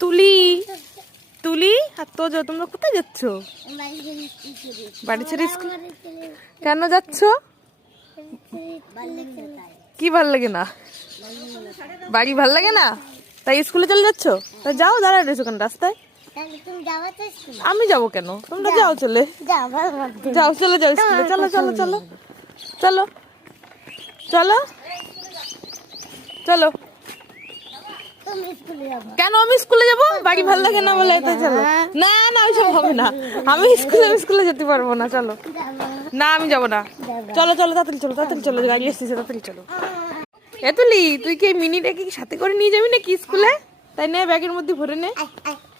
তুলি তুলি আর তোজো, তোমরা কোথায় যাচ্ছ? বাড়ি ছেড়ে স্কুল কেন যাচ্ছ? কি ভাল লাগে না? বাড়ি ভাল লাগে না তাই স্কুলে চলে যাচ্ছ? তাই যাও, দাঁড়া রয়েছো কেন রাস্তায়? আমি যাবো কেন? তোমরা যাও, চলে যাও, চলে যাও স্কুলে। চলো চলো চলো চলো চলো চলো। কেন আমি স্কুলে যাবো? বাড়ি ভাল লাগে না বলে তাই চলো। না না ওইসব হবে না, আমি স্কুলে যেতে পারবো না। চলো না, আমি যাবো না। চলো চলো তাড়াতাড়ি চলো, তাড়াতাড়ি চলো, গাড়ি এসেছে, তাড়াতাড়ি চলো। এ তুলি, তুই কি মিনিটাকে সাথে করে নিয়ে যাবি নাকি স্কুলে? তাই নে, ব্যাগের মধ্যে ভরে নে।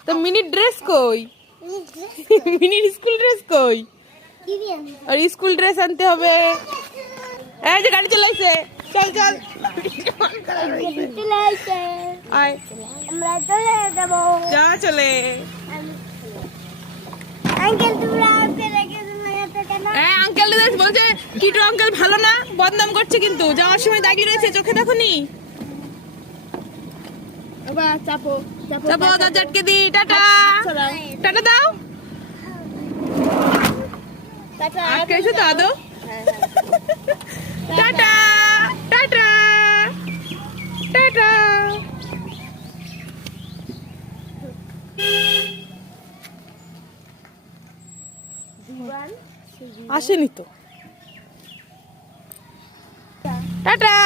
তো মিনির ড্রেস কই? মিনির স্কুল ড্রেস কই? আর স্কুল ড্রেস আনতে হবে। এই যে গাড়ি চলাইছে, চল চল। আয় আমরা চলে যাব। যা চলে। আঙ্কেল তোমরা আজকে রেখে দিলে কেন? আঙ্কেল বলছে কিটো আঙ্কেল ভালো না, বদনাম করছে, কিন্তু যাওয়ার সময় দাগিয়ে রয়েছে, চোখে দেখো নি? বাবা চাপো চাপো চাপো, দরজা আটকে দি। টাটা টাটা দাও। আটকে এসো তো আদৌ। Tata tata tata. আসেনি তো। টাটা।